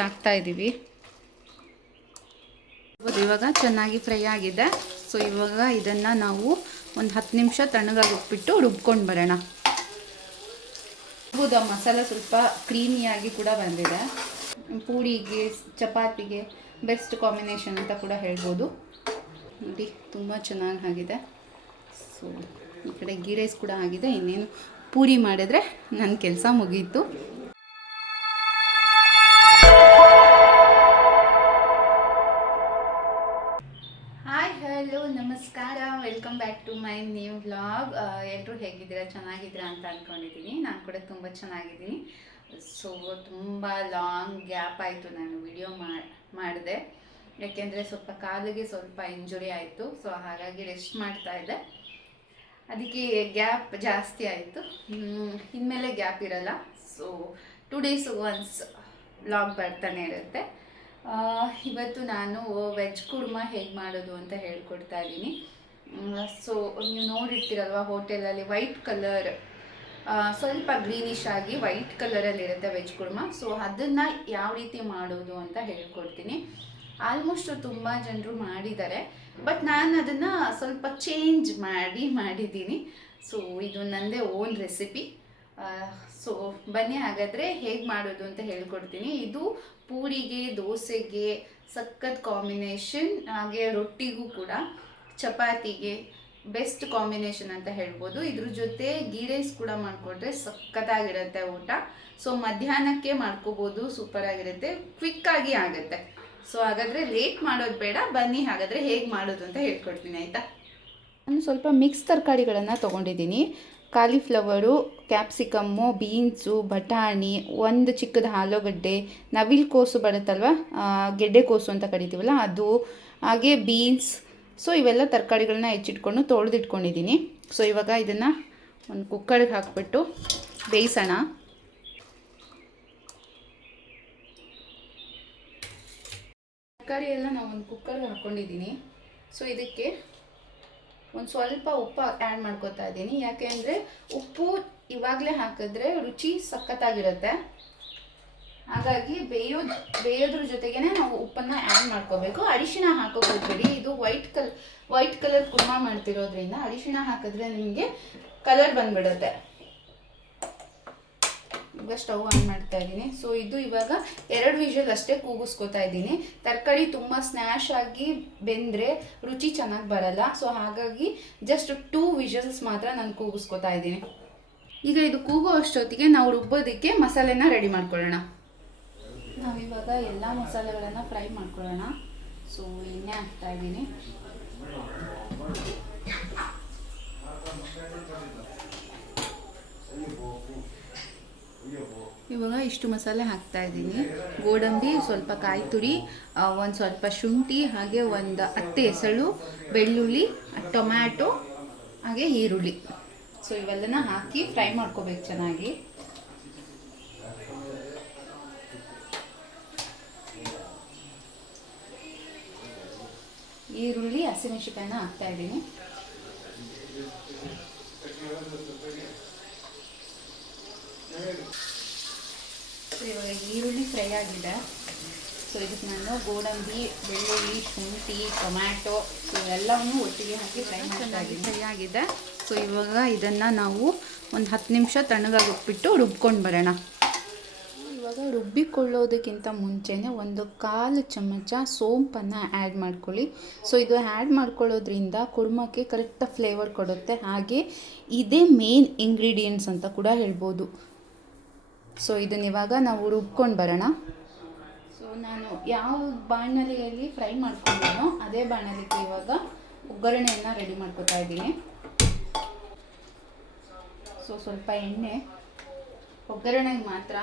ಹಾಕ್ತಾ ಇದ್ದೀವಿ. ಇವಾಗ ಚೆನ್ನಾಗಿ ಫ್ರೈ ಆಗಿದೆ. ಸೊ ಇವಾಗ ಇದನ್ನು ನಾವು ಒಂದು 10 ನಿಮಿಷ ತಣ್ಣಗಾಗಿ ಬಿಟ್ಟು ರುಬ್ಕೊಂಡು ಬರೋಣ. ಹೌದಾ, ಮಸಾಲೆ ಸ್ವಲ್ಪ ಕ್ರೀಮಿಯಾಗಿ ಕೂಡ ಬಂದಿದೆ. ಪೂರಿಗೆ ಚಪಾತಿಗೆ ಬೆಸ್ಟ್ ಕಾಂಬಿನೇಷನ್ ಅಂತ ಕೂಡ ಹೇಳ್ಬೋದು. ನೋಡಿ, ತುಂಬ ಚೆನ್ನಾಗಿ ಆಗಿದೆ. ಸೊ ಈ ಕಡೆ ಗೀ ರೈಸ್ ಕೂಡ ಆಗಿದೆ. ಇನ್ನೇನು ಪೂರಿ ಮಾಡಿದ್ರೆ ನನ್ನ ಕೆಲಸ ಮುಗೀತು. ಹಾಯ್, ಹಲೋ, ನಮಸ್ಕಾರ, welcome back to my new vlog. ಎಲ್ಲರೂ ಹೇಗಿದ್ದೀರಾ? ಚೆನ್ನಾಗಿದ್ದೀರಾ ಅಂತ ಅಂದ್ಕೊಂಡಿದ್ದೀನಿ. ನಾನು ಕೂಡ ತುಂಬ ಚೆನ್ನಾಗಿದ್ದೀನಿ. ಸೊ ತುಂಬ ಲಾಂಗ್ ಗ್ಯಾಪ್ ಆಯಿತು ನಾನು ವಿಡಿಯೋ ಮಾಡಿದೆ. ಯಾಕೆಂದರೆ ಸ್ವಲ್ಪ ಕಾಲಿಗೆ ಸ್ವಲ್ಪ ಇಂಜುರಿ ಆಯಿತು. ಸೊ ಹಾಗಾಗಿ ರೆಸ್ಟ್ ಮಾಡ್ತಾ ಇದ್ದೆ. ಅದಕ್ಕೆ ಗ್ಯಾಪ್ ಜಾಸ್ತಿ ಆಯಿತು. ಇನ್ಮೇಲೆ ಗ್ಯಾಪ್ ಇರಲ್ಲ. ಸೊ 2 days ಒನ್ಸ್ ವ್ಲಾಗ್ ಬರ್ತಾನೆ ಇರುತ್ತೆ. ಇವತ್ತು ನಾನು ವೆಜ್ ಕುರ್ಮಾ ಹೇಗೆ ಮಾಡೋದು ಅಂತ ಹೇಳ್ಕೊಡ್ತಾ ಇದ್ದೀನಿ. ಸೊ ನೀವು ನೋಡಿರ್ತೀರಲ್ವ, ಹೋಟೆಲಲ್ಲಿ ವೈಟ್ ಕಲರ್, ಸ್ವಲ್ಪ ಗ್ರೀನಿಶ್ ಆಗಿ ವೈಟ್ ಕಲರಲ್ಲಿರುತ್ತೆ ವೆಜ್ ಕುರ್ಮಾ. ಸೊ ಅದನ್ನು ಯಾವ ರೀತಿ ಮಾಡೋದು ಅಂತ ಹೇಳ್ಕೊಡ್ತೀನಿ. ಆಲ್ಮೋಸ್ಟ್ ತುಂಬ ಜನರು ಮಾಡಿದ್ದಾರೆ, ಬಟ್ ನಾನು ಅದನ್ನು ಸ್ವಲ್ಪ ಚೇಂಜ್ ಮಾಡಿದ್ದೀನಿ. ಸೊ ಇದು ನನ್ನದೇ ಓನ್ ರೆಸಿಪಿ. ಸೊ ಬನ್ನಿ ಹಾಗಾದರೆ ಹೇಗೆ ಮಾಡೋದು ಅಂತ ಹೇಳ್ಕೊಡ್ತೀನಿ. ಇದು ಪೂರಿಗೆ, ದೋಸೆಗೆ ಸಖತ್ ಕಾಂಬಿನೇಷನ್, ಹಾಗೆ ರೊಟ್ಟಿಗೂ ಕೂಡ, ಚಪಾತಿಗೆ ಬೆಸ್ಟ್ ಕಾಂಬಿನೇಷನ್ ಅಂತ ಹೇಳ್ಬೋದು. ಇದ್ರ ಜೊತೆ ಗೀ ರೈಸ್ ಕೂಡ ಮಾಡಿಕೊಟ್ರೆ ಸಖತ್ತಾಗಿರುತ್ತೆ ಊಟ. ಸೊ ಮಧ್ಯಾಹ್ನಕ್ಕೆ ಮಾಡ್ಕೋಬೋದು, ಸೂಪರಾಗಿರುತ್ತೆ, ಕ್ವಿಕ್ಕಾಗಿ ಆಗುತ್ತೆ. ಸೊ ಹಾಗಾದರೆ ಲೇಟ್ ಮಾಡೋದು ಬೇಡ, ಬನ್ನಿ ಹಾಗಾದರೆ ಹೇಗೆ ಮಾಡೋದು ಅಂತ ಹೇಳ್ಕೊಡ್ತೀನಿ, ಆಯಿತಾ? ನಾನು ಸ್ವಲ್ಪ ಮಿಕ್ಸ್ ತರಕಾರಿಗಳನ್ನು ತೊಗೊಂಡಿದ್ದೀನಿ. ಕಾಲಿಫ್ಲವರು, ಕ್ಯಾಪ್ಸಿಕಮ್ಮು, ಬೀನ್ಸು, ಬಟಾಣಿ, ಒಂದು ಚಿಕ್ಕದ ಆಲೂಗಡ್ಡೆ, ನವಿಲು ಕೋಸು ಬರುತ್ತಲ್ವ, ಗೆಡ್ಡೆಕೋಸು ಅಂತ ಕರಿತೀವಲ್ಲ ಅದು, ಹಾಗೆ ಬೀನ್ಸ್. ಸೊ ಇವೆಲ್ಲ ತರಕಾರಿಗಳನ್ನ ಹೆಚ್ಚಿಟ್ಕೊಂಡು ತೊಳೆದಿಟ್ಕೊಂಡಿದ್ದೀನಿ. ಸೊ ಇವಾಗ ಇದನ್ನು ಒಂದು ಕುಕ್ಕರ್ಗೆ ಹಾಕಿಬಿಟ್ಟು ಬೇಯಿಸೋಣ. ತರಕಾರಿ ಎಲ್ಲ ನಾವು ಒಂದು ಕುಕ್ಕರ್ಗೆ ಹಾಕ್ಕೊಂಡಿದ್ದೀನಿ. ಸೊ ಇದಕ್ಕೆ ಒಂದು ಸ್ವಲ್ಪ ಉಪ್ಪು ಆ್ಯಡ್ ಮಾಡ್ಕೊತಾ ಇದ್ದೀನಿ. ಯಾಕೆಂದರೆ ಉಪ್ಪು ಇವಾಗಲೇ ಹಾಕಿದ್ರೆ ರುಚಿ ಸಖತ್ತಾಗಿರುತ್ತೆ. ಹಾಗಾಗಿ ಬೇಯೋದ್ರ ಜೊತೆಗೇ ನಾವು ಉಪ್ಪನ್ನು ಆ್ಯಡ್ ಮಾಡ್ಕೋಬೇಕು. ಅರಿಶಿಣ ಹಾಕೋಬೇಡಿ. ಇದು ವೈಟ್ ಕಲರ್ ಕುರ್ಮಾ ಮಾಡ್ತಿರೋದ್ರಿಂದ ಅರಿಶಿಣ ಹಾಕಿದ್ರೆ ನಿಮಗೆ ಕಲರ್ ಬಂದ್ಬಿಡುತ್ತೆ. ಈಗ ಸ್ಟವ್ ಆನ್ ಮಾಡ್ತಾ ಇದ್ದೀನಿ. ಸೊ ಇದು ಇವಾಗ 2 ವಿಷಲ್ ಅಷ್ಟೇ ಕೂಗಿಸ್ಕೊತಾ ಇದ್ದೀನಿ. ತರಕಾರಿ ತುಂಬ ಸ್ನ್ಯಾಶ್ ಆಗಿ ಬೆಂದರೆ ರುಚಿ ಚೆನ್ನಾಗಿ ಬರಲ್ಲ. ಸೊ ಹಾಗಾಗಿ ಜಸ್ಟ್ 2 ವಿಷಲ್ಸ್ ಮಾತ್ರ ನಾನು ಕೂಗಿಸ್ಕೊತಾ ಇದ್ದೀನಿ. ಈಗ ಇದು ಕೂಗೋ ಅಷ್ಟೊತ್ತಿಗೆ ನಾವು ರುಬ್ಬೋದಕ್ಕೆ ಮಸಾಲೆನ ರೆಡಿ ಮಾಡ್ಕೊಳ್ಳೋಣ. ನಾವಿವಾಗ ಎಲ್ಲ ಮಸಾಲೆಗಳನ್ನು ಫ್ರೈ ಮಾಡ್ಕೊಳ್ಳೋಣ. ಸೊ ಎಣ್ಣೆ ಹಾಕ್ತಾ ಇದ್ದೀನಿ. ಇವಾಗ ಇಷ್ಟು ಮಸಾಲೆ ಹಾಕ್ತಾ ಇದ್ದೀನಿ. ಗೋಡಂಬಿ, ಸ್ವಲ್ಪ ಕಾಯಿ ತುರಿ, ಒಂದು ಸ್ವಲ್ಪ ಶುಂಠಿ, ಹಾಗೆ ಒಂದು 10 ಎಸಳು ಬೆಳ್ಳುಳ್ಳಿ, ಟೊಮ್ಯಾಟೊ, ಹಾಗೆ ಈರುಳ್ಳಿ. ಸೊ ಇವೆಲ್ಲನ ಹಾಕಿ ಫ್ರೈ ಮಾಡ್ಕೋಬೇಕು ಚೆನ್ನಾಗಿ. ಈರುಳ್ಳಿ, ಹಸಿಮೆಣಸಿನಕಾಯಿನ ಹಾಕ್ತಾ ಇದ್ದೀನಿ. ಇವಾಗ ಈರುಳ್ಳಿ ಫ್ರೈ ಆಗಿದೆ. ಸೊ ಇದಕ್ಕೆ ನಾನು ಗೋಡಂಬಿ, ಬೆಳ್ಳುಳ್ಳಿ, ಶುಂಠಿ, ಟೊಮ್ಯಾಟೊ ಇವೆಲ್ಲವನ್ನು ಒಟ್ಟಿಗೆ ಹಾಕಿ ಫ್ರೈ ಆಗಿದೆ. ಸೊ ಇವಾಗ ಇದನ್ನು ನಾವು ಒಂದು 10 ನಿಮಿಷ ತಣ್ಣಗಾಗಿ ಬಿಟ್ಟು ರುಬ್ಕೊಂಡು ಬರೋಣ. ಇವಾಗ ರುಬ್ಬಿಕೊಳ್ಳೋದಕ್ಕಿಂತ ಮುಂಚೆನೇ 1/4 ಚಮಚ ಸೋಂಪನ್ನು ಆ್ಯಡ್ ಮಾಡ್ಕೊಳ್ಳಿ. ಸೊ ಇದು ಆ್ಯಡ್ ಮಾಡ್ಕೊಳ್ಳೋದ್ರಿಂದ ಕುರ್ಮಕ್ಕೆ ಕರೆಕ್ಟ್ ಫ್ಲೇವರ್ ಕೊಡುತ್ತೆ. ಹಾಗೆ ಇದೇ ಮೇನ್ ಇಂಗ್ರೀಡಿಯೆಂಟ್ಸ್ ಅಂತ ಕೂಡ ಹೇಳ್ಬೋದು. ಸೊ ಇದನ್ನ ಇವಾಗ ನಾವು ರುಬ್ಕೊಂಡು ಬರೋಣ. ಸೊ ನಾನು ಯಾವ ಬಾಣಲೆಯಲ್ಲಿ ಫ್ರೈ ಮಾಡ್ಕೊಂಡಿನೋ ಅದೇ ಬಾಣಲೆಗೆ ಇವಾಗ ಒಗ್ಗರಣೆಯನ್ನು ರೆಡಿ ಮಾಡ್ಕೊತಾ ಇದ್ದೀನಿ. ಸೊ ಸ್ವಲ್ಪ ಎಣ್ಣೆ, ಒಗ್ಗರಣೆಗೆ ಮಾತ್ರ.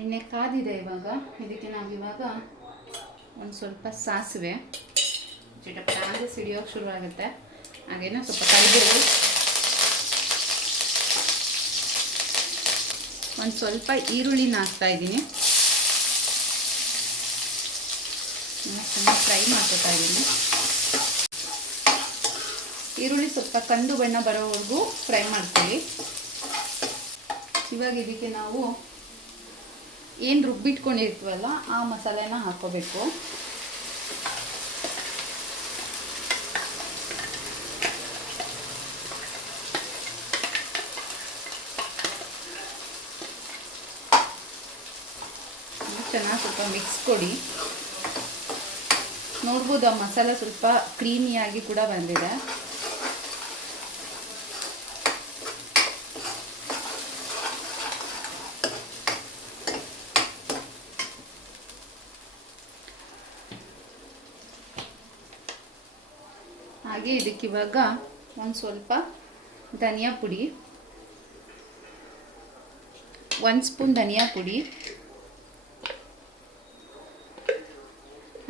ಎಣ್ಣೆ ಕಾದಿದೆ. ಇವಾಗ ಇದಕ್ಕೆ ನಾವಿವಾಗ ಒಂದು ಸ್ವಲ್ಪ ಸಾಸಿವೆ, ಚಿಟಪಟ ಅಂದರೆ ಸಿಡಿಯೋಕ್ಕೆ ಶುರುವಾಗುತ್ತೆ. ಹಾಗೇನೆ ಸ್ವಲ್ಪ ಕರಿಬೇವು, ಒಂದು ಸ್ವಲ್ಪ ಈರುಳ್ಳಿನ ಹಾಕ್ತಾ ಇದ್ದೀನಿ. ಚೆನ್ನಾಗಿ ಫ್ರೈ ಮಾಡ್ಕೊತಾ ಇದ್ದೀನಿ. ಈರುಳ್ಳಿ ಸ್ವಲ್ಪ ಕಂದು ಬಣ್ಣ ಬರೋವರೆಗೂ ಫ್ರೈ ಮಾಡ್ತೀವಿ. ಇವಾಗ ಇದಕ್ಕೆ ನಾವು ಏನು ರುಬ್ಬಿಟ್ಕೊಂಡಿರ್ತೀವಲ್ಲ ಆ ಮಸಾಲೆನ ಹಾಕ್ಕೋಬೇಕು. ಚೆನ್ನಾಗಿ ಸ್ವಲ್ಪ ಮಿಕ್ಸ್ ಕೊಡಿ. ನೋಡ್ಬೋದು ಆ ಮಸಾಲೆ ಸ್ವಲ್ಪ ಕ್ರೀಮಿಯಾಗಿ ಕೂಡ ಬಂದಿದೆ. ಹಾಗೆ ಇದಕ್ಕಿವಾಗ ಒಂದು ಸ್ವಲ್ಪ ಧನಿಯಾ ಪುಡಿ, 1 ಸ್ಪೂನ್ ಧನಿಯಾ ಪುಡಿ,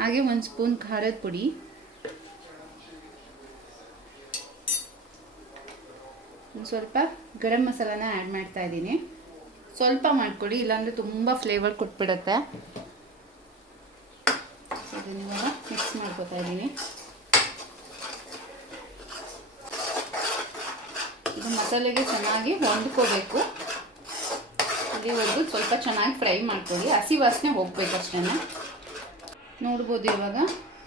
ಹಾಗೆ 1 ಸ್ಪೂನ್ ಖಾರದ ಪುಡಿ, ಒಂದು ಸ್ವಲ್ಪ ಗರಂ ಮಸಾಲಾನ ಆ್ಯಡ್ ಮಾಡ್ತಾ ಇದ್ದೀನಿ. ಸ್ವಲ್ಪ ಮಾಡ್ಕೊಳ್ಳಿ, ಇಲ್ಲಾಂದರೆ ತುಂಬ ಫ್ಲೇವರ್ ಕೊಟ್ಬಿಡುತ್ತೆ. ಸೊ ಇದನ್ನಿವಾಗ ಮಿಕ್ಸ್ ಮಾಡ್ಕೊತಾ ಇದ್ದೀನಿ. ಇದು ಮಸಾಲೆಗೆ ಚೆನ್ನಾಗಿ ಹೊಂದ್ಕೋಬೇಕು. ಇಲ್ಲಿವರೆಗೂ ಸ್ವಲ್ಪ ಚೆನ್ನಾಗಿ ಫ್ರೈ ಮಾಡ್ಕೊಳ್ಳಿ, ಹಸಿ ವಾಸನೆ ಹೋಗ್ಬೇಕು ಅಷ್ಟೇ. ನೋಡ್ಬೋದು ಇವಾಗ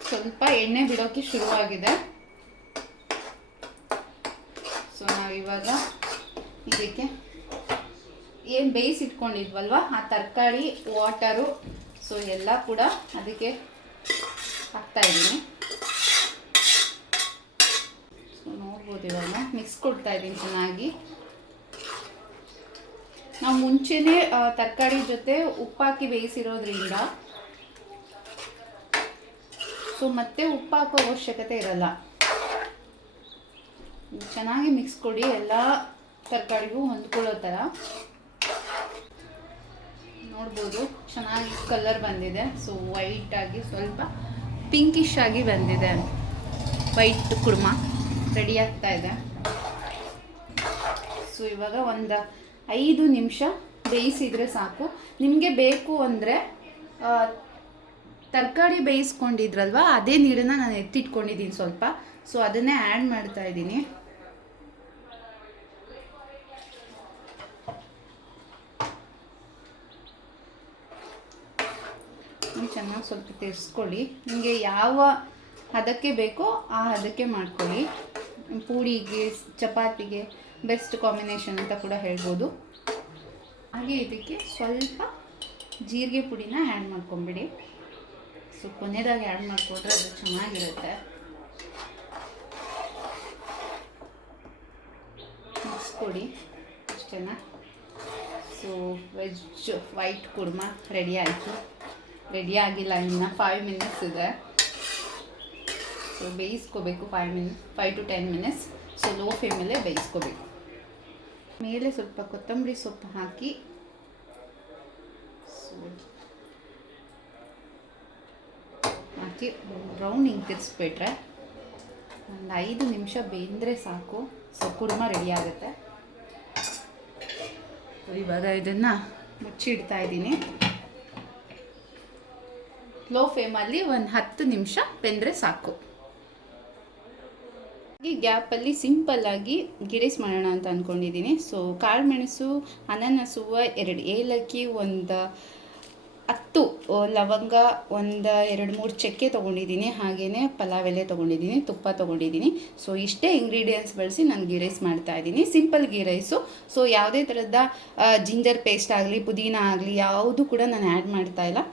ಸ್ವಲ್ಪ ಎಣ್ಣೆ ಬಿಡೋಕ್ಕೆ ಶುರುವಾಗಿದೆ. ಸೊ ನಾವಿವಾಗ ಇದಕ್ಕೆ ಏನು ಬೇಯಿಸಿಟ್ಕೊಂಡಿದ್ವಲ್ವ ಆ ತರಕಾರಿ, ವಾಟರು, ಸೊ ಎಲ್ಲ ಕೂಡ ಅದಕ್ಕೆ ಹಾಕ್ತಾಯಿದ್ದೀನಿ. ಸೊ ನೋಡ್ಬೋದು ಇವಾಗ ಮಿಕ್ಸ್ ಕೊಡ್ತಾ ಇದ್ದೀನಿ ಚೆನ್ನಾಗಿ. ನಾವು ಮುಂಚೆನೇ ತರಕಾರಿ ಜೊತೆ ಉಪ್ಪಾಕಿ ಬೇಯಿಸಿರೋದ್ರಿಂದ ಸೊ ಮತ್ತೆ ಉಪ್ಪು ಹಾಕೋ ಅವಶ್ಯಕತೆ ಇರಲ್ಲ. ಚೆನ್ನಾಗಿ ಮಿಕ್ಸ್ ಕೊಡಿ, ಎಲ್ಲ ತರಕಾರಿಗೂ ಹೊಂದ್ಕೊಳ್ಳೋ ಥರ. ನೋಡ್ಬೋದು ಚೆನ್ನಾಗಿ ಕಲರ್ ಬಂದಿದೆ. ಸೊ ವೈಟಾಗಿ ಸ್ವಲ್ಪ ಪಿಂಕಿಶ್ ಆಗಿ ಬಂದಿದೆ. ವೈಟ್ ಕುರ್ಮಾ ರೆಡಿ ಆಗ್ತಾ ಇದೆ. ಸೊ ಇವಾಗ ಒಂದು 5 ನಿಮಿಷ ಬೇಯಿಸಿದರೆ ಸಾಕು. ನಿಮಗೆ ಬೇಕು ಅಂದರೆ ತರಕಾರಿ ಬೇಯಿಸ್ಕೊಂಡಿದ್ರಲ್ವ ಅದೇ ನೀರನ್ನು ನಾನು ಎತ್ತಿಟ್ಕೊಂಡಿದ್ದೀನಿ ಸ್ವಲ್ಪ. ಸೊ ಅದನ್ನೇ ಆ್ಯಡ್ ಮಾಡ್ತಾ ಇದ್ದೀನಿ. ಚೆನ್ನಾಗಿ ಸ್ವಲ್ಪ ತಿರ್ಸ್ಕೊಳ್ಳಿ. ನಿಮಗೆ ಯಾವ ಹದಕ್ಕೆ ಬೇಕೋ ಆ ಹದಕ್ಕೆ ಮಾಡ್ಕೊಳ್ಳಿ. ಪೂರಿಗೆ, ಚಪಾತಿಗೆ ಬೆಸ್ಟ್ ಕಾಂಬಿನೇಷನ್ ಅಂತ ಕೂಡ ಹೇಳ್ಬೋದು. ಹಾಗೆ ಇದಕ್ಕೆ ಸ್ವಲ್ಪ ಜೀರಿಗೆ ಪುಡಿನ ಆ್ಯಡ್ ಮಾಡ್ಕೊಂಬಿಡಿ. ಸೊ ಕೊನೆಯದಾಗಿ ಆ್ಯಡ್ ಮಾಡಿಕೊಂಡ್ರೆ ಅದು ಚೆನ್ನಾಗಿರುತ್ತೆ. ಮಿಕ್ಸ್ ಕೊಡಿ ಅಷ್ಟೇನಾ. So veg white korma ready ಆಯಿತು. ರೆಡಿ ಆಗಿಲ್ಲ, ಇನ್ನು 5 ಮಿನಿಟ್ಸ್ ಇದೆ. ಸೊ ಬೇಯಿಸ್ಕೋಬೇಕು 5 to 10 ಮಿನಿಟ್ಸ್. ಸೊ ಲೋ ಫ್ಲೇಮಲ್ಲೇ ಬೇಯಿಸ್ಕೋಬೇಕು. ಮೇಲೆ ಸ್ವಲ್ಪ ಕೊತ್ತಂಬರಿ ಸೊಪ್ಪು ಹಾಕಿ ಬ್ರೌನ್ ಹಿಂಗೆ ತಿರ್ಸ್ಬಿಟ್ರೆ ಒಂದು 5 ನಿಮಿಷ ಬೇಂದರೆ ಸಾಕು. ಸೊ ಕುರ್ಮಾ ರೆಡಿ ಆಗುತ್ತೆ. ಇವಾಗ ಇದನ್ನು ಮುಚ್ಚಿಡ್ತಾ ಇದ್ದೀನಿ. ಲೋ ಫ್ಲೇಮಲ್ಲಿ ಒಂದು 10 ನಿಮಿಷ ಬೆಂದರೆ ಸಾಕು. ಈ ಗ್ಯಾಪಲ್ಲಿ ಸಿಂಪಲ್ಲಾಗಿ ಗಿರೈಸ್ ಮಾಡೋಣ ಅಂತ ಅಂದ್ಕೊಂಡಿದ್ದೀನಿ. ಸೊ ಕಾಳುಮೆಣಸು, ಅನಾನಸು, 2 ಏಲಕ್ಕಿ, ಒಂದು 10 ಲವಂಗ, ಒಂದು 2-3 ಚಕ್ಕೆ ತೊಗೊಂಡಿದ್ದೀನಿ. ಹಾಗೆಯೇ ಪಲಾವ್ ಎಲೆ ತೊಗೊಂಡಿದ್ದೀನಿ, ತುಪ್ಪ ತೊಗೊಂಡಿದ್ದೀನಿ. ಸೊ ಇಷ್ಟೇ ಇಂಗ್ರೀಡಿಯೆಂಟ್ಸ್ ಬಳಸಿ ನಾನು ಗೀ ರೈಸ್ ಮಾಡ್ತಾಯಿದ್ದೀನಿ. Simple ghee rice. ಸೊ ಯಾವುದೇ ಥರದ ಜಿಂಜರ್ ಪೇಸ್ಟ್ ಆಗಲಿ, ಪುದೀನ ಆಗಲಿ ಯಾವುದು ಕೂಡ ನಾನು ಆ್ಯಡ್ ಮಾಡ್ತಾಯಿಲ್ಲ.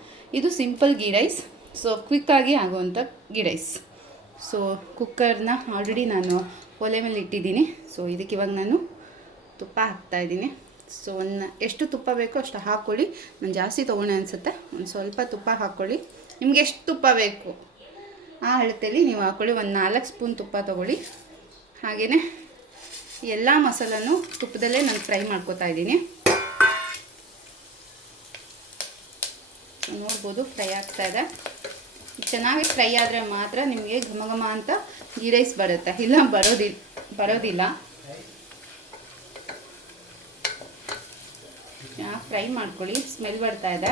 ಇದು ಸಿಂಪಲ್ ಗೀ ರೈಸ್. ಸೊ ಕ್ವಿಕ್ಕಾಗಿ ಆಗುವಂಥ ಗೀ ರೈಸ್. ಸೊ ಕುಕ್ಕರ್ನ ಆಲ್ರೆಡಿ ನಾನು ಒಲೆ ಮೇಲೆ ಇಟ್ಟಿದ್ದೀನಿ. ಸೊ ಇದಕ್ಕೆ ಇವಾಗ ನಾನು ತುಪ್ಪ ಹಾಕ್ತಾಯಿದ್ದೀನಿ. ಸೊ ಎಷ್ಟು ತುಪ್ಪ ಬೇಕೋ ಅಷ್ಟು ಹಾಕ್ಕೊಳ್ಳಿ. ನಾನು ಜಾಸ್ತಿ ತೊಗೊಂಡೆ ಅನಿಸುತ್ತೆ. ಒಂದು ಸ್ವಲ್ಪ ತುಪ್ಪ ಹಾಕ್ಕೊಳ್ಳಿ. ನಿಮ್ಗೆ ಎಷ್ಟು ತುಪ್ಪ ಬೇಕು ಆ ಅಳತೆಯಲ್ಲಿ ನೀವು ಹಾಕ್ಕೊಳ್ಳಿ. ಒಂದು 4 ಸ್ಪೂನ್ ತುಪ್ಪ ತೊಗೊಳ್ಳಿ. ಹಾಗೆಯೇ ಎಲ್ಲ ಮಸಾಲನೂ ತುಪ್ಪದಲ್ಲೇ ನಾನು ಫ್ರೈ ಮಾಡ್ಕೊತಾ ಇದ್ದೀನಿ. ನೋಡ್ಬೋದು ಫ್ರೈ ಆಗ್ತಾಯಿದೆ. ಚೆನ್ನಾಗಿ ಫ್ರೈ ಆದರೆ ಮಾತ್ರ ನಿಮಗೆ ಘಮ ಘಮ ಅಂತ ಗೀ ರೈಸ್ ಬರುತ್ತೆ, ಇಲ್ಲ ಬರೋದಿಲ್ಲ. ಫ್ರೈ ಮಾಡ್ಕೊಳ್ಳಿ, ಸ್ಮೆಲ್ ಬರ್ತಾ ಇದೆ.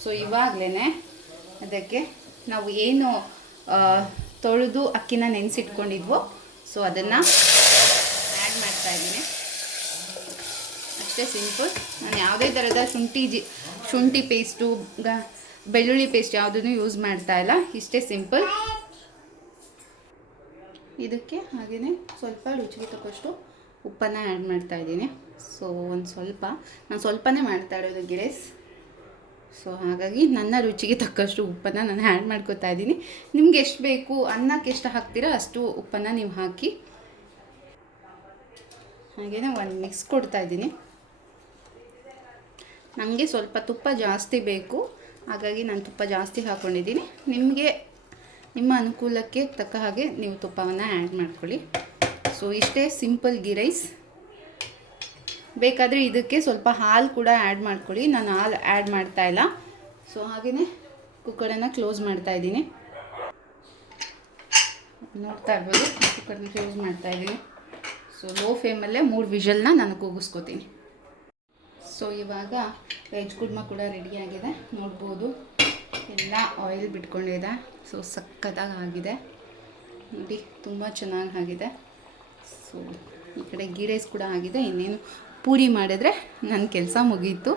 ಸೊ ಇವಾಗಲೇ ಅದಕ್ಕೆ ನಾವು ಏನು ತೊಳೆದು ಅಕ್ಕಿನ ನೆನೆಸಿಟ್ಕೊಂಡಿದ್ವೋ ಸೊ ಅದನ್ನು ಆ್ಯಡ್ ಮಾಡ್ತಾಯಿದ್ದೀನಿ. ಅಷ್ಟೇ ಸಿಂಪಲ್. ನಾನು ಯಾವುದೇ ಥರದ ಶುಂಠಿ ಪೇಸ್ಟು ಬೆಳ್ಳುಳ್ಳಿ ಪೇಸ್ಟ್ ಯಾವುದನ್ನು ಯೂಸ್ ಮಾಡ್ತಾ ಇಲ್ಲ. ಇಷ್ಟೇ ಸಿಂಪಲ್. ಇದಕ್ಕೆ ಹಾಗೆಯೇ ಸ್ವಲ್ಪ ರುಚಿಗೆ ತಕ್ಕಷ್ಟು ಉಪ್ಪನ್ನು ಆ್ಯಡ್ ಮಾಡ್ತಾ ಇದ್ದೀನಿ. ಸೊ ಒಂದು ಸ್ವಲ್ಪ, ನಾನು ಸ್ವಲ್ಪನೇ ಮಾಡ್ತಾ ಇರೋದು ಗಿರೇಸ್. ಸೊ ಹಾಗಾಗಿ ನನ್ನ ರುಚಿಗೆ ತಕ್ಕಷ್ಟು ಉಪ್ಪನ್ನು ನಾನು ಆ್ಯಡ್ ಮಾಡ್ಕೊತಾ ಇದ್ದೀನಿ. ನಿಮ್ಗೆ ಎಷ್ಟು ಬೇಕು, ಅನ್ನಕ್ಕೆ ಎಷ್ಟು ಹಾಕ್ತೀರಾ ಅಷ್ಟು ಉಪ್ಪನ್ನು ನೀವು ಹಾಕಿ. ಹಾಗೆಯೇ ಒಂದು ಮಿಕ್ಸ್ ಕೊಡ್ತಾ ಇದ್ದೀನಿ. ನನಗೆ ಸ್ವಲ್ಪ ತುಪ್ಪ ಜಾಸ್ತಿ ಬೇಕು, ಹಾಗಾಗಿ ನಾನು ತುಪ್ಪ ಜಾಸ್ತಿ ಹಾಕ್ಕೊಂಡಿದ್ದೀನಿ. ನಿಮ್ಮ ಅನುಕೂಲಕ್ಕೆ ತಕ್ಕ ಹಾಗೆ ನೀವು ತುಪ್ಪವನ್ನು ಆ್ಯಡ್ ಮಾಡ್ಕೊಳ್ಳಿ. ಸೊ ಇಷ್ಟೇ ಸಿಂಪಲ್ ಗೀ ರೈಸ್. ಬೇಕಾದರೆ ಇದಕ್ಕೆ ಸ್ವಲ್ಪ ಹಾಲು ಕೂಡ ಆ್ಯಡ್ ಮಾಡ್ಕೊಳ್ಳಿ. ನಾನು ಹಾಲು ಆ್ಯಡ್ ಮಾಡ್ತಾ ಇಲ್ಲ. ಸೊ ಹಾಗೆಯೇ ಕುಕ್ಕರನ್ನು ಕ್ಲೋಸ್ ಮಾಡ್ತಾ ಇದ್ದೀನಿ. ನೋಡ್ತಾ ಇರ್ಬೋದು, ಕುಕ್ಕರ್ನ ಕ್ಲೋಸ್ ಮಾಡ್ತಾ ಇದ್ದೀನಿ. ಸೊ ಲೋ ಫ್ಲೇಮಲ್ಲೇ 3 ವಿಷಲ್ನ ನಾನು ಕೂಗಿಸ್ಕೋತೀನಿ. ಸೊ ಇವಾಗ ವೆಜ್ ಕುರ್ಮಾ ಕೂಡ ರೆಡಿಯಾಗಿದೆ. ನೋಡ್ಬೋದು ಎಲ್ಲ ಆಯಿಲ್ ಬಿಟ್ಕೊಂಡಿದೆ. ಸೊ ಸಕ್ಕತ್ತಾಗಿ ಆಗಿದೆ ನೋಡಿ, ತುಂಬ ಚೆನ್ನಾಗಿ ಆಗಿದೆ. ಸೊ ಈ ಕಡೆ ಗೀ ರೈಸ್ ಕೂಡ ಆಗಿದೆ. ಇನ್ನೇನು ಪೂರಿ ಮಾಡಿದ್ರೆ ನನ್ನ ಕೆಲಸ ಮುಗೀತು.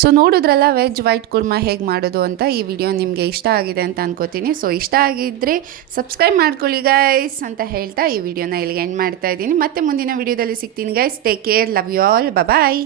ಸೊ ನೋಡಿದ್ರಲ್ಲ ವೆಜ್ ವೈಟ್ ಕುರ್ಮಾ ಹೇಗೆ ಮಾಡೋದು ಅಂತ. ಈ ವಿಡಿಯೋ ನಿಮಗೆ ಇಷ್ಟ ಆಗಿದೆ ಅಂತ ಅನ್ಕೋತೀನಿ. ಸೊ ಇಷ್ಟ ಆಗಿದ್ದರೆ ಸಬ್ಸ್ಕ್ರೈಬ್ ಮಾಡ್ಕೊಳ್ಳಿ ಗೈಸ್ ಅಂತ ಹೇಳ್ತಾ ಈ ವಿಡಿಯೋನ ಇಲ್ಲಿಗೆ ಎಂಡ್ ಮಾಡ್ತಾ ಇದ್ದೀನಿ. ಮತ್ತೆ ಮುಂದಿನ ವಿಡಿಯೋದಲ್ಲಿ ಸಿಗ್ತೀನಿ guys. Take care, love you all, bye.